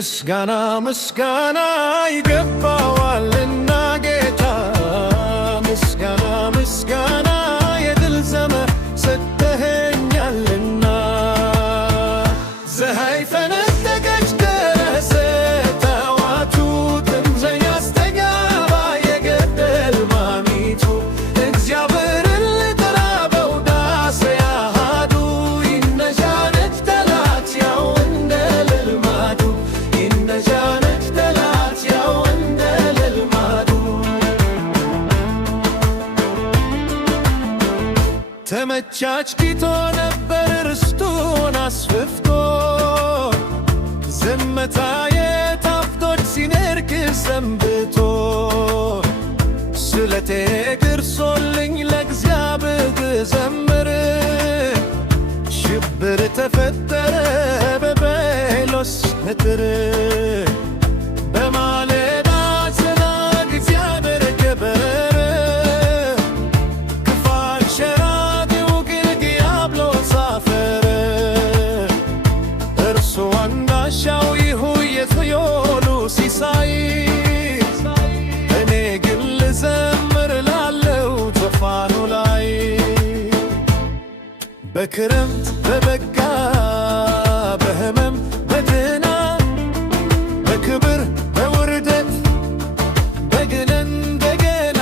ምስጋና ምስጋና ይገባዋልና ጌታ ምስጋና ምስጋና የድል ዘመን ሰጥተኸኛልና ፀሐይ ፈነጠቀች ደረሰ ጠዋቱ ድምፄን ያስተጋባ የገደል ማሚቱ እግዚአብሔርን ልጥራ በውዳሴ አሃዱ ይነሻነች ጠላት ያው እንደ ልማዱ ይነሻነች ጠላት ያው እንደ ልማዱ ተመቻችቶ ነበር ርስቱን አስፍቶ ዝምታዬ ታፍቶት ሲነርክ ሰንብቶ ስለቴ ደርሶልኝ ለእግዚአብሔር ብዘምር ሽብር ተፈጠረ በበሎስ ምድር በማለዳ ዝናብ እግዚአብሔር ከበረ ክፋት ሸራጊው ግን ዲያብሎስ አፈረ እርሱ አንዳሻው ይሁን የጽዮኑ ሲሳይ እኔ ግን ልዘምር ላለው ዙፋኑ ላይ በክረምት በበጋ በሕመም በጤና በክብር በውርደት በድል እንደገና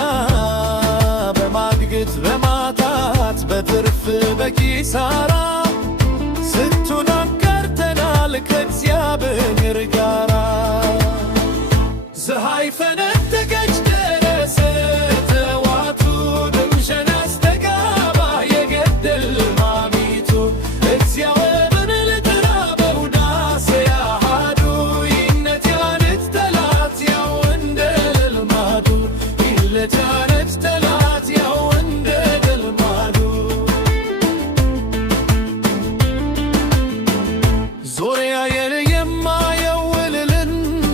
በማግኘት በማጣት በትርፍ በኪሳራ ስንቱን አጋርተናል ከእግዚአብሔር ጋራ ፀሐይ ፈነጠቀች ደረሰ ጠዋቱ ድምፄን ያስተጋባ የገደል ማሚቱ እግዚአብሔርን ልጥራ በውዳሴ አሃዱ ይነቻነች ጠላት ያው እንደ ልማዱ ይነቻነች ጠላት ያው እንደ ልማዱ ዙሪያዬን የማየው እልልን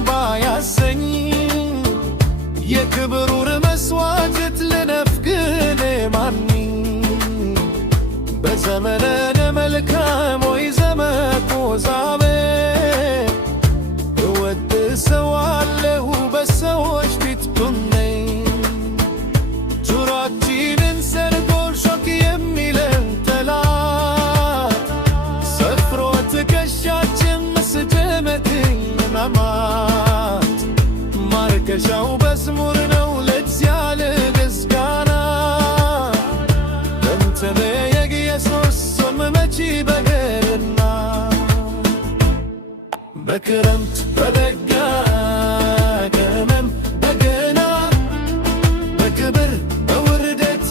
ባያሰኝ የክብሩን መስዋዕት ልነፍግ እኔ ማነኝ? በዘመነ መልካም ወይ ዘመቆዛሜ እወድሰዋለሁ በሰዎች ፊት ብነኝ ጆሮአችንን ሰርጎ ሾክ የሚለን ጠላት ሰፍሮ ትከሻችን መስደመትኝ መማት ማርከሻው መዝሙር ነው ለእግዚአብሔር ምስጋና እንተነ የኢየሱስ ስም መቼ በገርና በክረምት በበጋ በሕመም በገና በክብር በውርደት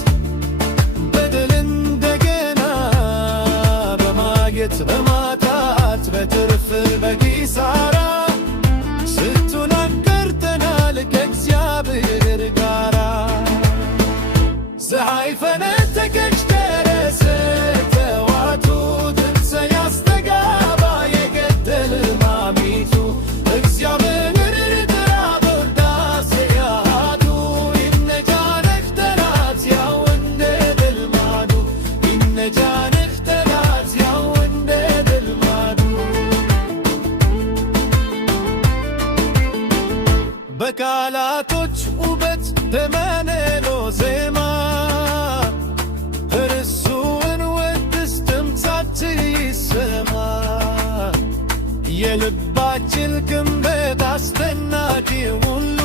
በድል እንደገና በማግኘት በማጣት በትርፍ በኪሳራ ስንቱን አጋርተናል ከእግዚአብሔር ጋራ ፀሐይ ፈነጠቀች ደረሰ ጠዋቱ ድምፄን ያስተጋባ የገደል ማሚቱ እግዚአብሔርን ልጥራ በውዳሴ አሃዱ ይነቻነች ጠላት ያው እንደ ልማዱ ይነቻነች ጠላት ያው እንደ ልማዱ በቃላቶች ውበት ተመነሎ ዜማ እርሱን ወድስ ድምፃችን ይሰማ የልባችን ግንበት አስደናቂ ሁሉ